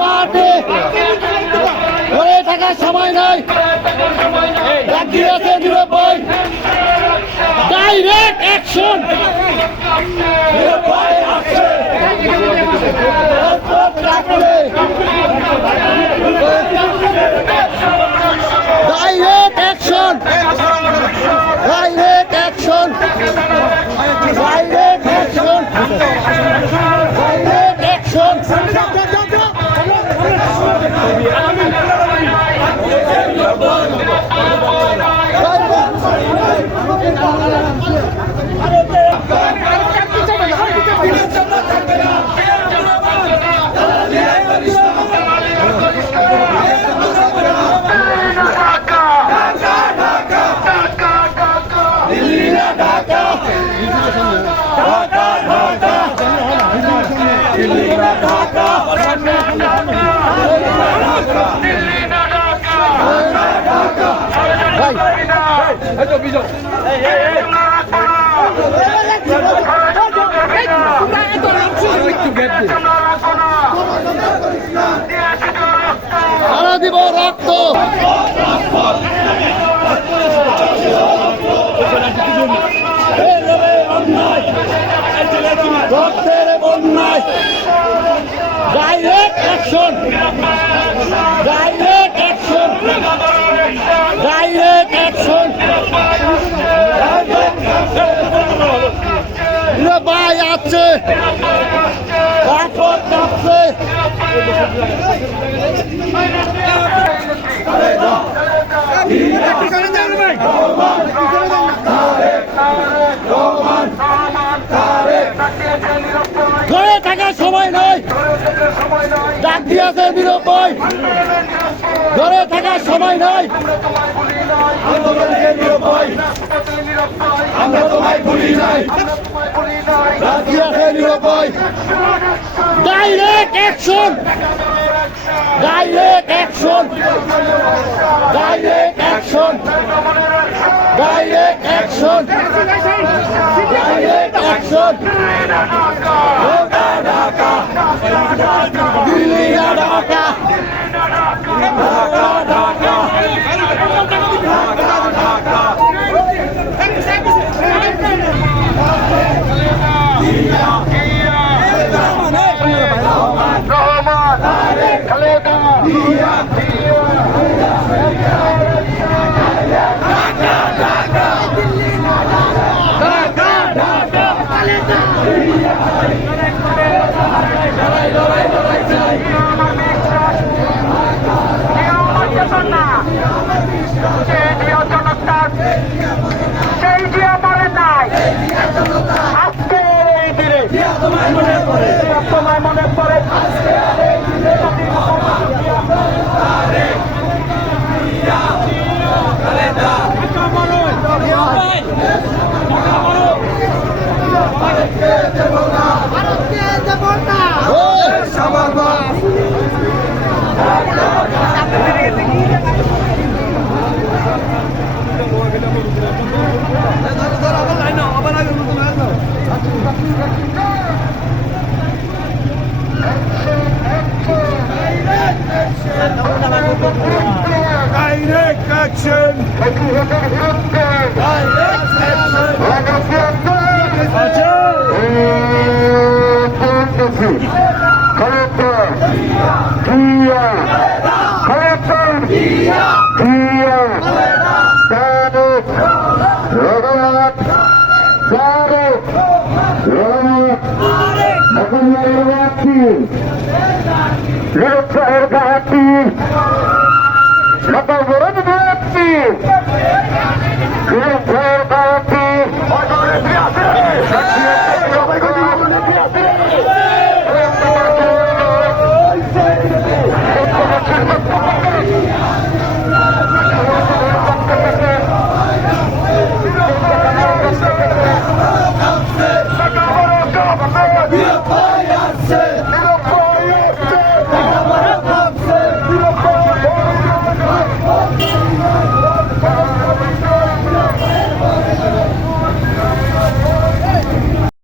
মাঠে ধরে থাকার সময় নাই, ডাকিয়েছে নিরুপায় direct action. Direct action, direct action, direct action, direct action. সারা দিব রক্ত, রক্তের বন্যায় direct action, direct action, direct action. ভাই আছে ঘরে থাকার সময় নয়, ডাক দিয়েছে নিরুপায় ঘরে থাকার সময় নয়। আমরা তোমায় ভুলি নাই, ডাক দিয়েছে নিরুপায় direct action, direct action, direct action, direct action, direct action. Delhi না ঢাকা, ঢাকা ঢাকা, ঢাকা ঢাকা। মনে পড়ে Direct action! Direct action! Let's go.